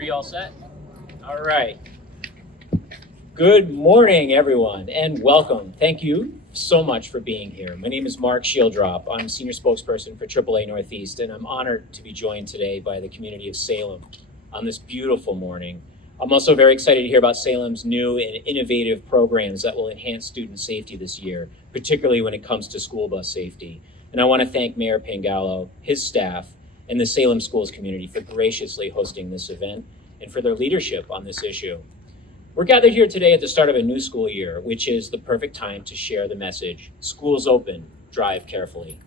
Three all set? All right. Good morning, everyone, and welcome. Thank you so much for being here. My name is Mark Shieldrop. I'm Senior Spokesperson for AAA Northeast, and I'm honored to be joined today by the community of Salem on this beautiful morning. I'm also very excited to hear about Salem's new and innovative programs that will enhance student safety this year, particularly when it comes to school bus safety. And I want to thank Mayor Pangallo, his staff, and the Salem Schools community for graciously hosting this event and for their leadership on this issue. We're gathered here today at the start of a new school year, which is the perfect time to share the message, schools open, drive carefully.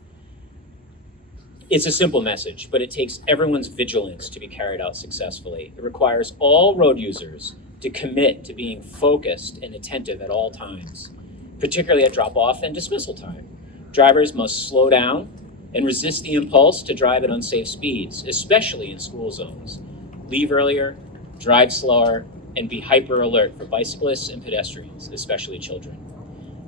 It's a simple message, but it takes everyone's vigilance to be carried out successfully. It requires all road users to commit to being focused and attentive at all times, particularly at drop-off and dismissal time. Drivers must slow down and resist the impulse to drive at unsafe speeds, especially in school zones. Leave earlier, drive slower, and be hyper alert for bicyclists and pedestrians, especially children.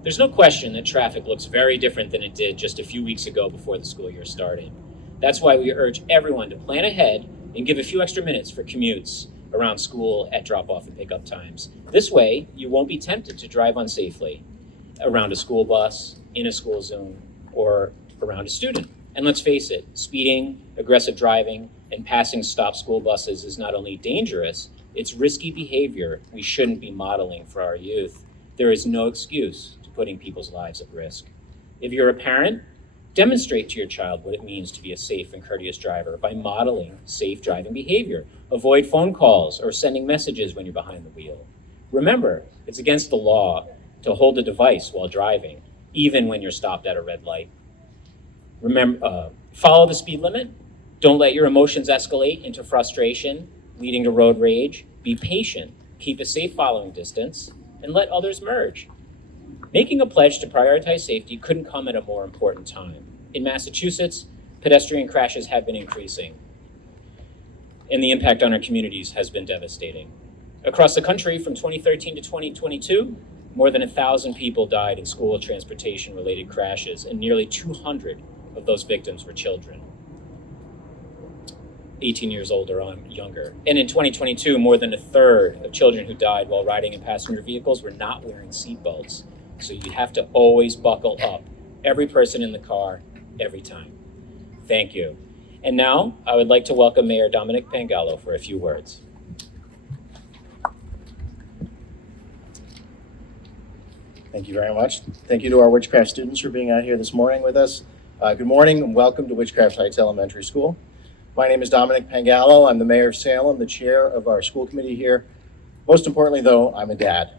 There's no question that traffic looks very different than it did just a few weeks ago before the school year started. That's why we urge everyone to plan ahead and give a few extra minutes for commutes around school at drop-off and pickup times. This way, you won't be tempted to drive unsafely around a school bus, in a school zone, or around a student. And let's face it, speeding, aggressive driving, and passing stop school buses is not only dangerous, it's risky behavior we shouldn't be modeling for our youth. There is no excuse to putting people's lives at risk. If you're a parent, demonstrate to your child what it means to be a safe and courteous driver by modeling safe driving behavior. Avoid phone calls or sending messages when you're behind the wheel. Remember, it's against the law to hold a device while driving, even when you're stopped at a red light. Remember, follow the speed limit. Don't let your emotions escalate into frustration, leading to road rage. Be patient, keep a safe following distance, and let others merge. Making a pledge to prioritize safety couldn't come at a more important time. In Massachusetts, pedestrian crashes have been increasing, and the impact on our communities has been devastating. Across the country, from 2013 to 2022, more than 1,000 people died in school transportation-related crashes, and nearly 200 of those victims were children, 18 years old or younger. And in 2022, more than a third of children who died while riding in passenger vehicles were not wearing seatbelts. So you have to always buckle up, every person in the car, every time. Thank you. And now I would like to welcome Mayor Dominick Pangallo for a few words. Thank you very much. Thank you to our Witchcraft students for being out here this morning with us. Good morning and welcome to Witchcraft Heights Elementary School. My name is Dominick Pangallo. I'm the mayor of Salem, the chair of our school committee here. Most importantly though, I'm a dad.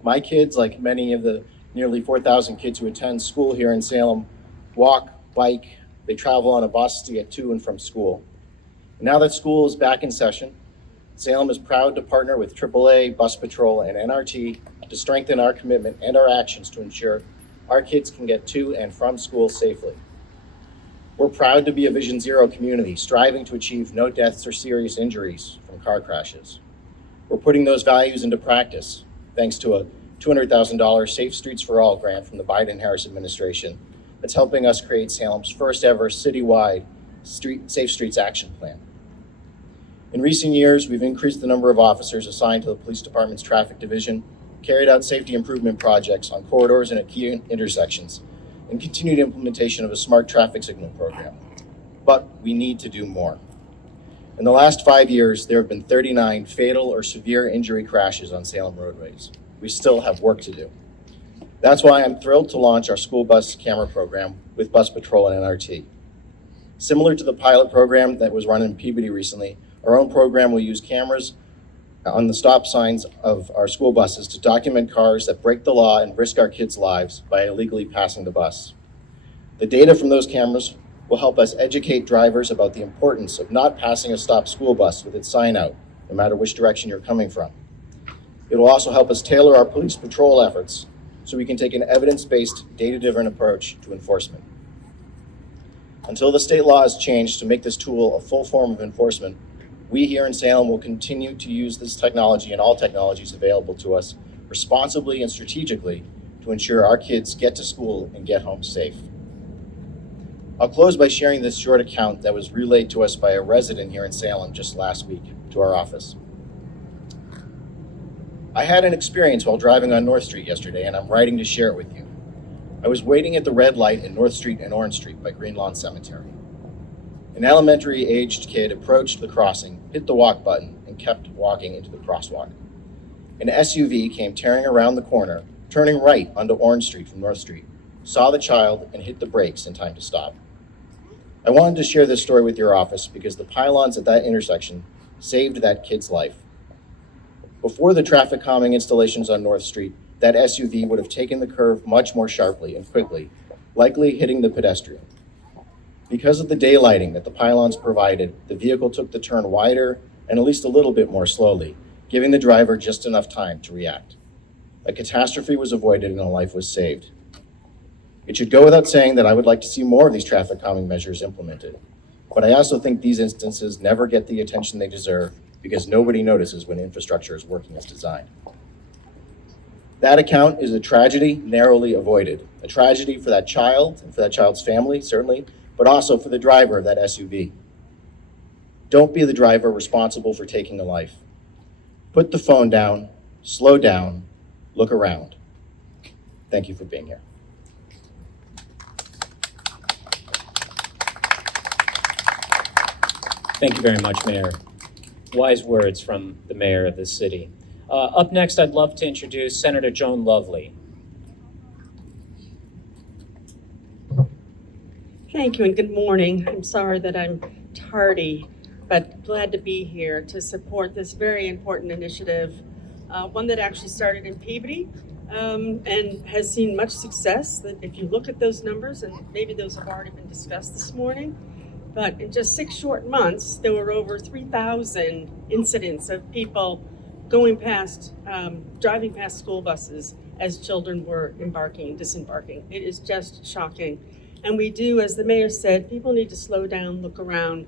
My kids, like many of the nearly 4,000 kids who attend school here in Salem, walk, bike, they travel on a bus to get to and from school. Now that school is back in session, Salem is proud to partner with AAA, Bus Patrol, and NRT to strengthen our commitment and our actions to ensure our kids can get to and from school safely. We're proud to be a Vision Zero community, striving to achieve no deaths or serious injuries from car crashes. We're putting those values into practice thanks to a $200,000 Safe Streets for All grant from the Biden-Harris administration that's helping us create Salem's first ever citywide Safe Streets Action Plan. In recent years, we've increased the number of officers assigned to the police department's traffic division, carried out safety improvement projects on corridors and at key intersections, and continued implementation of a smart traffic signal program. But we need to do more. In the last 5 years, there have been 39 fatal or severe injury crashes on Salem roadways. We still have work to do. That's why I'm thrilled to launch our school bus camera program with Bus Patrol and NRT. Similar to the pilot program that was run in Peabody recently, our own program will use cameras on the stop signs of our school buses to document cars that break the law and risk our kids' lives by illegally passing the bus. The data from those cameras will help us educate drivers about the importance of not passing a stopped school bus with its sign out, no matter which direction you're coming from. It will also help us tailor our police patrol efforts so we can take an evidence-based, data-driven approach to enforcement. Until the state law is changed to make this tool a full form of enforcement, we here in Salem will continue to use this technology and all technologies available to us responsibly and strategically to ensure our kids get to school and get home safe. I'll close by sharing this short account that was relayed to us by a resident here in Salem just last week to our office. I had an experience while driving on North Street yesterday, and I'm writing to share it with you. I was waiting at the red light in North Street and Orange Street by Green Lawn Cemetery. An elementary-aged kid approached the crossing, hit the walk button, and kept walking into the crosswalk. An SUV came tearing around the corner, turning right onto Orange Street from North Street, saw the child, and hit the brakes in time to stop. I wanted to share this story with your office because the pylons at that intersection saved that kid's life. Before the traffic calming installations on North Street, that SUV would have taken the curve much more sharply and quickly, likely hitting the pedestrian. Because of the daylighting that the pylons provided, the vehicle took the turn wider and at least a little bit more slowly, giving the driver just enough time to react. A catastrophe was avoided and a life was saved. It should go without saying that I would like to see more of these traffic calming measures implemented, but I also think these instances never get the attention they deserve because nobody notices when infrastructure is working as designed. That account is a tragedy narrowly avoided, a tragedy for that child and for that child's family, certainly, but also for the driver of that SUV. Don't be the driver responsible for taking a life. Put the phone down, slow down, look around. Thank you for being here. Thank you very much, Mayor. Wise words from the mayor of this city. Up next, I'd love to introduce Senator Joan Lovely. Thank you and good morning. I'm sorry that I'm tardy, but glad to be here to support this very important initiative, one that actually started in Peabody and has seen much success. That if you look at those numbers, and maybe those have already been discussed this morning, but in just 6 short months, there were over 3,000 incidents of people going past, driving past school buses as children were embarking and disembarking. It is just shocking. And we do, as the mayor said, people need to slow down, look around.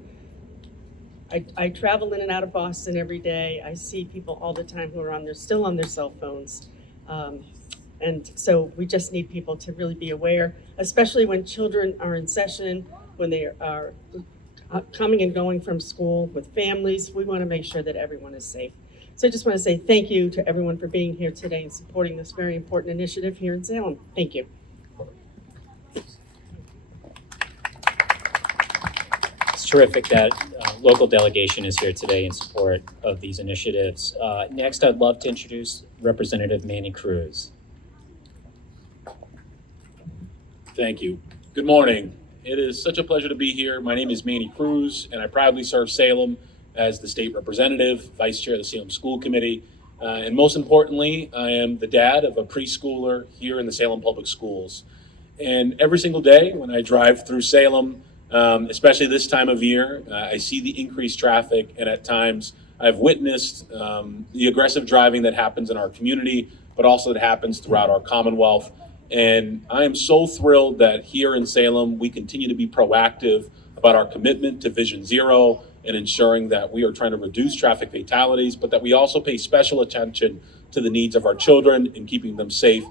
I travel in and out of Boston every day. I see people all the time who are still on their cell phones. And so we just need people to really be aware, especially when children are in session, when they are coming and going from school with families. We want to make sure that everyone is safe. So I just want to say thank you to everyone for being here today and supporting this very important initiative here in Salem. Thank you. It's terrific that local delegation is here today in support of these initiatives. Next, I'd love to introduce Representative Manny Cruz. Thank you. Good morning. It is such a pleasure to be here. My name is Manny Cruz, and I proudly serve Salem as the State Representative, Vice Chair of the Salem School Committee, and most importantly, I am the dad of a preschooler here in the Salem Public Schools. And every single day when I drive through Salem, especially this time of year, I see the increased traffic, and at times I've witnessed the aggressive driving that happens in our community, but also that happens throughout our Commonwealth. And I am so thrilled that here in Salem, we continue to be proactive about our commitment to Vision Zero and ensuring that we are trying to reduce traffic fatalities, but that we also pay special attention to the needs of our children and keeping them safe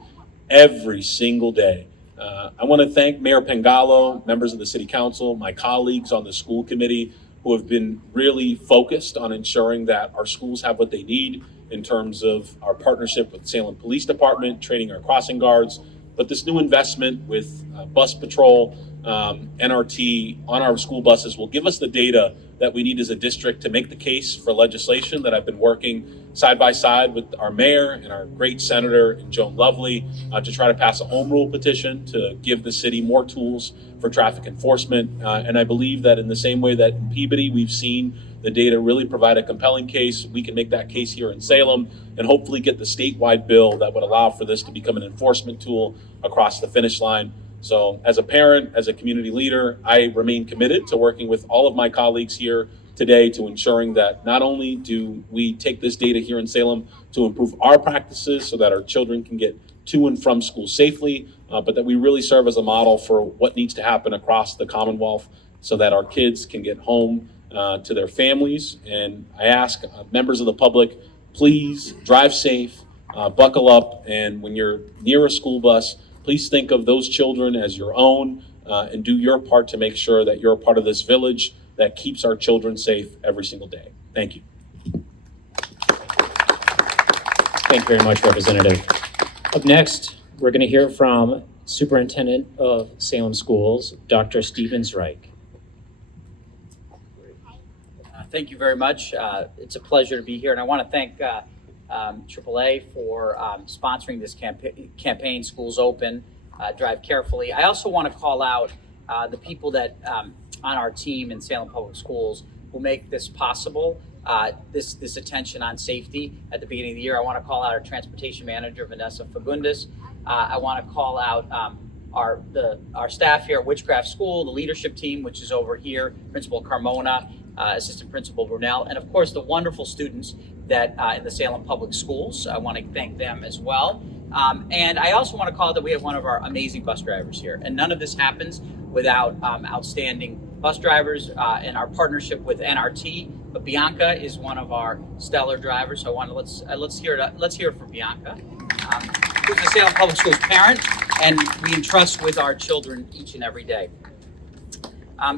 every single day. I want to thank Mayor Pangallo, members of the City Council, my colleagues on the school committee who have been really focused on ensuring that our schools have what they need in terms of our partnership with Salem Police Department, training our crossing guards, but this new investment with bus patrol, NRT on our school buses will give us the data that we need as a district to make the case for legislation that I've been working side by side with our mayor and our great senator Joan Lovely to try to pass a home rule petition to give the city more tools for traffic enforcement. And I believe that in the same way that in Peabody we've seen the data really provide a compelling case, we can make that case here in Salem and hopefully get the statewide bill that would allow for this to become an enforcement tool across the finish line. So as a parent, as a community leader, I remain committed to working with all of my colleagues here today to ensuring that not only do we take this data here in Salem to improve our practices so that our children can get to and from school safely, but that we really serve as a model for what needs to happen across the Commonwealth so that our kids can get home to their families. And I ask members of the public, please drive safe, buckle up, and when you're near a school bus, please think of those children as your own. and do your part to make sure that you're a part of this village that keeps our children safe every single day. Thank you. Thank you very much, Representative. Up next, we're going to hear from Superintendent of Salem Schools, Dr. Stevens Reich. Thank you very much. It's a pleasure to be here, and I want to thank AAA for sponsoring this campaign, Schools Open, Drive Carefully. I also want to call out the people that on our team in Salem Public Schools who make this possible, this attention on safety at the beginning of the year. I want to call out our transportation manager, Vanessa Fagundes. I want to call out our staff here at Witchcraft School, the leadership team, which is over here, Principal Carmona, Assistant Principal Brunel, and of course the wonderful students that in the Salem Public Schools. I want to thank them as well. And I also want to call out that we have one of our amazing bus drivers here, and none of this happens without outstanding bus drivers and our partnership with NRT. But Bianca is one of our stellar drivers. So I want to let's hear it from Bianca, who's a Salem Public Schools parent, and we entrust with our children each and every day.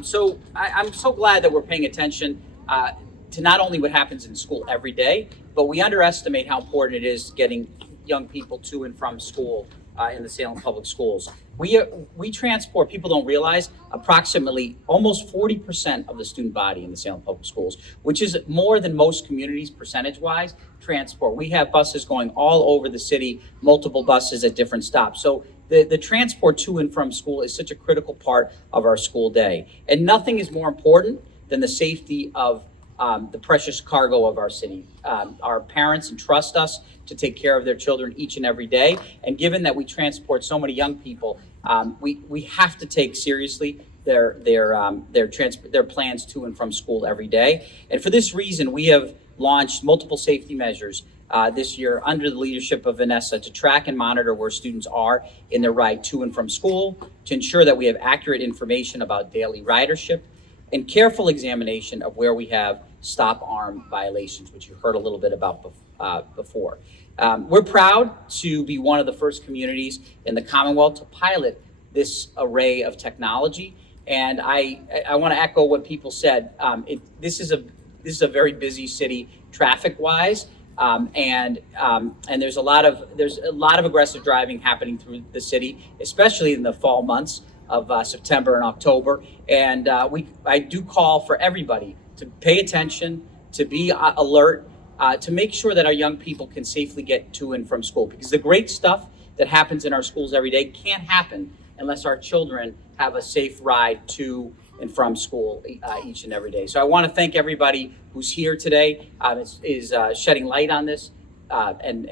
So I'm so glad that we're paying attention to not only what happens in school every day, but we underestimate how important it is getting young people to and from school in the Salem Public Schools. We transport, people don't realize, approximately almost 40% of the student body in the Salem Public Schools, which is more than most communities percentage-wise transport. We have buses going all over the city, multiple buses at different stops. So the transport to and from school is such a critical part of our school day. And nothing is more important than the safety of the precious cargo of our city. Our parents entrust us to take care of their children each and every day. And given that we transport so many young people, we have to take seriously their plans to and from school every day. And for this reason, we have launched multiple safety measures this year under the leadership of Vanessa to track and monitor where students are in their ride to and from school, to ensure that we have accurate information about daily ridership, and careful examination of where we have stop arm violations, which you heard a little bit about before. We're proud to be one of the first communities in the Commonwealth to pilot this array of technology. And I want to echo what people said. This is a very busy city traffic-wise, and there's a lot of aggressive driving happening through the city, especially in the fall months of September and October. And I do call for everybody to pay attention, to be alert, to make sure that our young people can safely get to and from school. Because the great stuff that happens in our schools every day can't happen unless our children have a safe ride to and from school each and every day. So I want to thank everybody who's here today, is shedding light on this and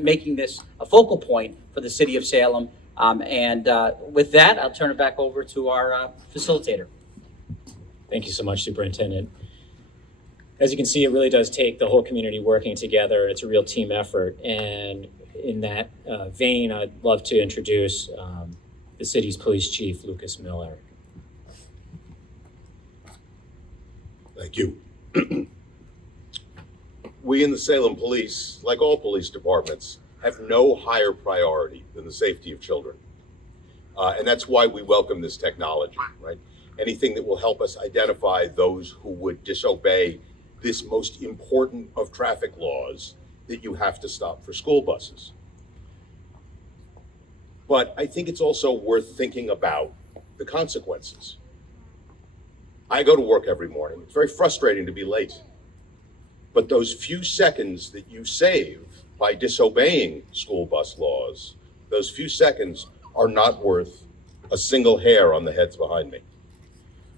making this a focal point for the city of Salem. With that, I'll turn it back over to our facilitator. Thank you so much, Superintendent. As you can see, it really does take the whole community working together. It's a real team effort. And in that vein, I'd love to introduce the city's police chief, Lucas Miller. Thank you. We in the Salem Police, like all police departments, have no higher priority than the safety of children. And that's why we welcome this technology, right? Anything that will help us identify those who would disobey this most important of traffic laws, that you have to stop for school buses. But I think it's also worth thinking about the consequences. I go to work every morning. It's very frustrating to be late. But those few seconds that you save by disobeying school bus laws, those few seconds are not worth a single hair on the heads behind me.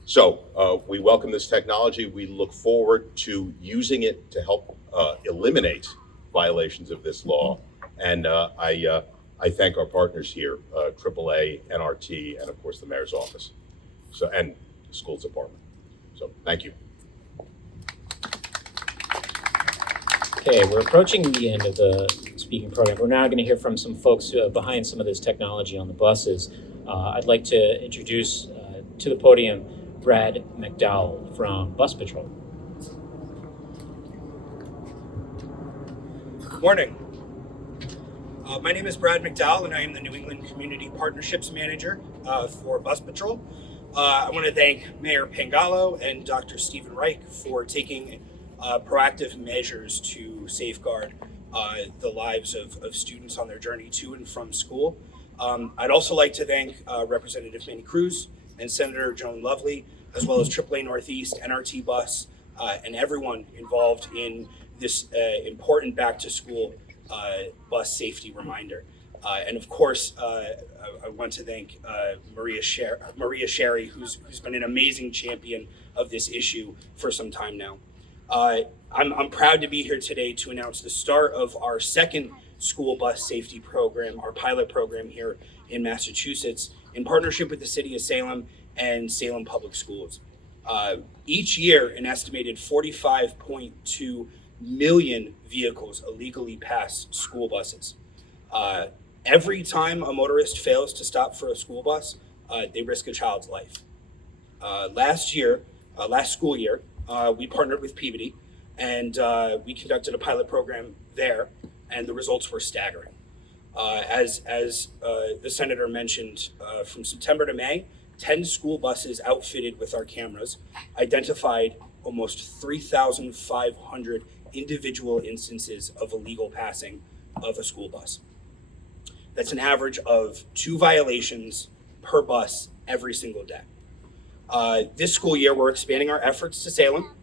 So we welcome this technology. We look forward to using it to help eliminate violations of this law. And I thank our partners here, AAA, NRT, and of course the Mayor's office, and the schools department. So thank you. Okay, we're approaching the end of the speaking program. We're now going to hear from some folks behind some of this technology on the buses. I'd like to introduce to the podium Brad McDowell from Bus Patrol. Good morning. My name is Brad McDowell, and I am the New England Community Partnerships Manager for Bus Patrol. I want to thank Mayor Pangallo and Dr. Stephen Reich for taking proactive measures to safeguard the lives of students on their journey to and from school. I'd also like to thank Representative Manny Cruz and Senator Joan Lovely, as well as AAA Northeast, NRT Bus, and everyone involved in this important back-to-school bus safety reminder. And of course, I want to thank Maria Sherry, who's been an amazing champion of this issue for some time now. I'm proud to be here today to announce the start of our second school bus safety program, our pilot program here in Massachusetts, in partnership with the City of Salem and Salem Public Schools. Each year, an estimated 45.2 million vehicles illegally pass school buses. Every time a motorist fails to stop for a school bus, they risk a child's life. Last school year, we partnered with Peabody, and we conducted a pilot program there, and the results were staggering. As the senator mentioned, from September to May, 10 school buses outfitted with our cameras identified almost 3,500 individual instances of illegal passing of a school bus. That's an average of 2 violations per bus every single day. This school year, we're expanding our efforts to Salem.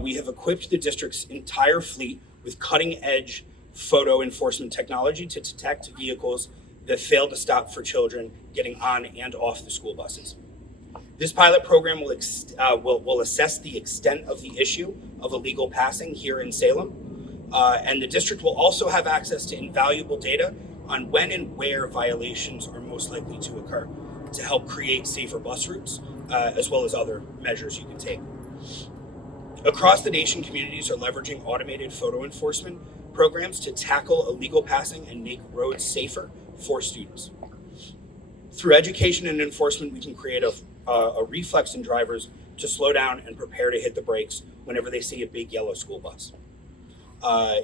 We have equipped the district's entire fleet with cutting-edge photo enforcement technology to detect vehicles that fail to stop for children getting on and off the school buses. This pilot program will assess the extent of the issue of illegal passing here in Salem, and the district will also have access to invaluable data on when and where violations are most likely to occur to help create safer bus routes, as well as other measures you can take. Across the nation, communities are leveraging automated photo enforcement programs to tackle illegal passing and make roads safer for students. Through education and enforcement, we can create a reflex in drivers to slow down and prepare to hit the brakes whenever they see a big yellow school bus.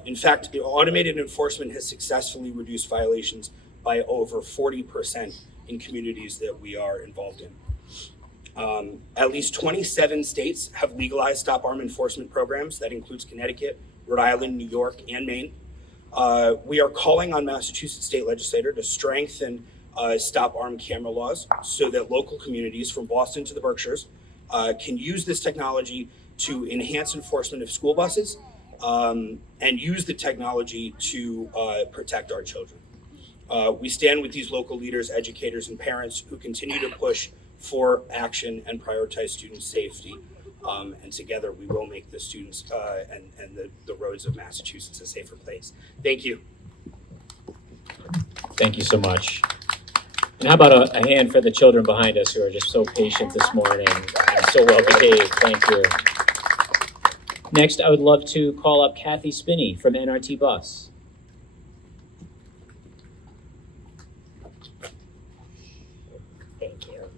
In fact, automated enforcement has successfully reduced violations by over 40% in communities that we are involved in. At least 27 states have legalized stop arm enforcement programs. That includes Connecticut, Rhode Island, New York, and Maine. We are calling on Massachusetts state legislator to strengthen stop arm camera laws so that local communities from Boston to the Berkshires can use this technology to enhance enforcement of school buses and use the technology to protect our children. We stand with these local leaders, educators, and parents who continue to push for action and prioritize student safety. And together we will make the students and the roads of Massachusetts a safer place. Thank you. Thank you so much. And how about a hand for the children behind us who are just so patient this morning and so well behaved. Thank you. Next, I would love to call up Kathy Spinney from NRT Bus. Thank you.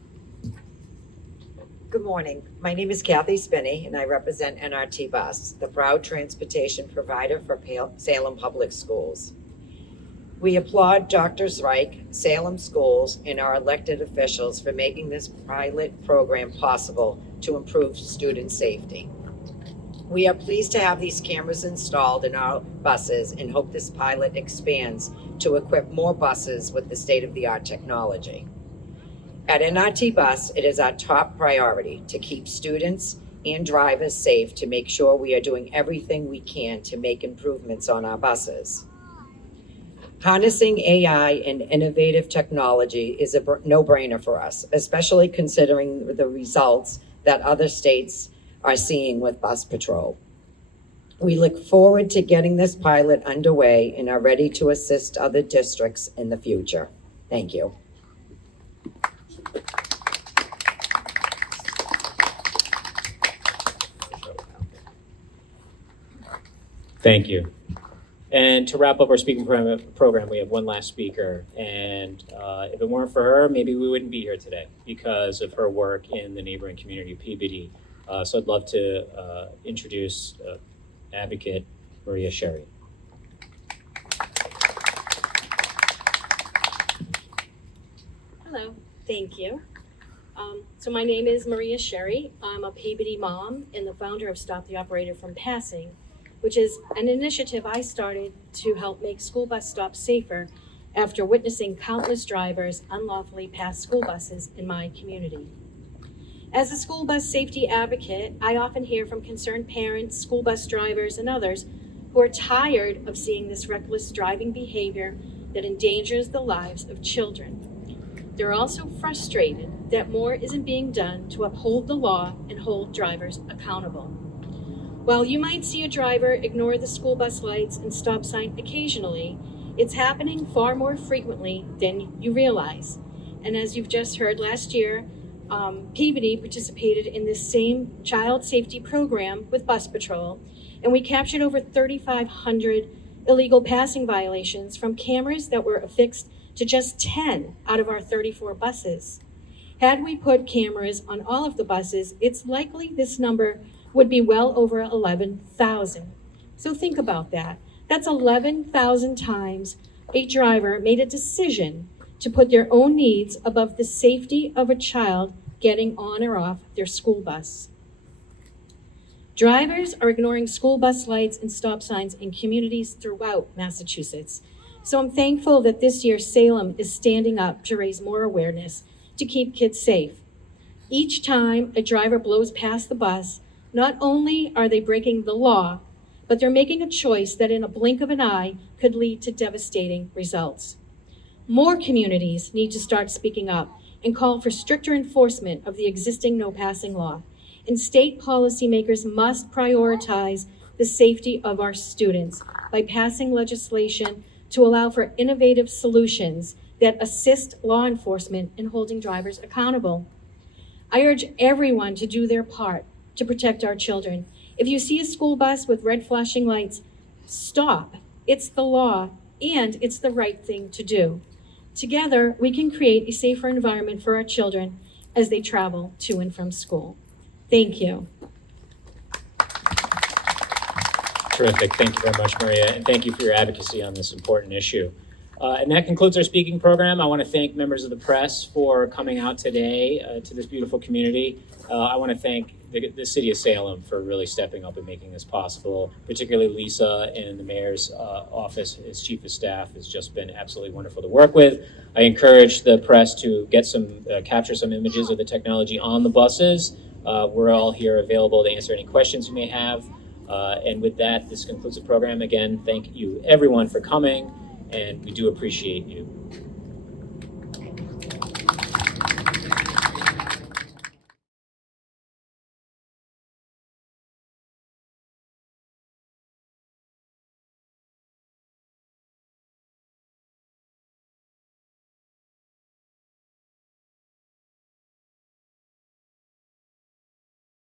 Good morning. My name is Kathy Spinney, and I represent NRT Bus, the proud transportation provider for Salem Public Schools. We applaud Dr. Reich, Salem Schools, and our elected officials for making this pilot program possible to improve student safety. We are pleased to have these cameras installed in our buses and hope this pilot expands to equip more buses with the state-of-the-art technology. At NRT Bus, it is our top priority to keep students and drivers safe, to make sure we are doing everything we can to make improvements on our buses. Harnessing AI and innovative technology is a no-brainer for us, especially considering the results that other states are seeing with bus patrol. We look forward to getting this pilot underway and are ready to assist other districts in the future. Thank you. Thank you. And to wrap up our speaking program, we have one last speaker. And if it weren't for her, maybe we wouldn't be here today because of her work in the neighboring community of Peabody. So I'd love to introduce Advocate Maria Sherry. Hello. Thank you. So my name is Maria Sherry. I'm a Peabody mom and the founder of Stop the Operator from Passing, which is an initiative I started to help make school bus stops safer after witnessing countless drivers unlawfully pass school buses in my community. As a school bus safety advocate, I often hear from concerned parents, school bus drivers, and others who are tired of seeing this reckless driving behavior that endangers the lives of children. They're also frustrated that more isn't being done to uphold the law and hold drivers accountable. While you might see a driver ignore the school bus lights and stop sign occasionally, it's happening far more frequently than you realize. And as you've just heard, last year, Peabody participated in this same child safety program with Bus Patrol, and we captured over 3,500 illegal passing violations from cameras that were affixed to just 10 out of our 34 buses. Had we put cameras on all of the buses, it's likely this number would be well over 11,000. So think about that. That's 11,000 times a driver made a decision to put their own needs above the safety of a child getting on or off their school bus. Drivers are ignoring school bus lights and stop signs in communities throughout Massachusetts. So I'm thankful that this year Salem is standing up to raise more awareness to keep kids safe. Each time a driver blows past the bus, not only are they breaking the law, but they're making a choice that in a blink of an eye could lead to devastating results. More communities need to start speaking up and call for stricter enforcement of the existing no passing law. And state policymakers must prioritize the safety of our students by passing legislation to allow for innovative solutions that assist law enforcement in holding drivers accountable. I urge everyone to do their part to protect our children. If you see a school bus with red flashing lights, stop. It's the law and it's the right thing to do. Together, we can create a safer environment for our children as they travel to and from school. Thank you. Terrific. Thank you very much, Maria, and thank you for your advocacy on this important issue. And that concludes our speaking program. I want to thank members of the press for coming out today to this beautiful community. I want to thank the city of Salem for really stepping up and making this possible, particularly Lisa and the mayor's office as chief of staff has just been absolutely wonderful to work with. I encourage the press to get some, capture some images of the technology on the buses. We're all here available to answer any questions you may have. And with that, this concludes the program. Again, thank you everyone for coming, and we do appreciate you.